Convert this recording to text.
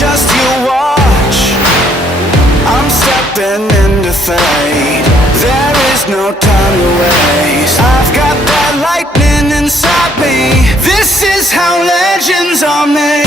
just you watch. I'm stepping into fate. There is no time to waste. I've got that lightning inside me. This is how legends are made.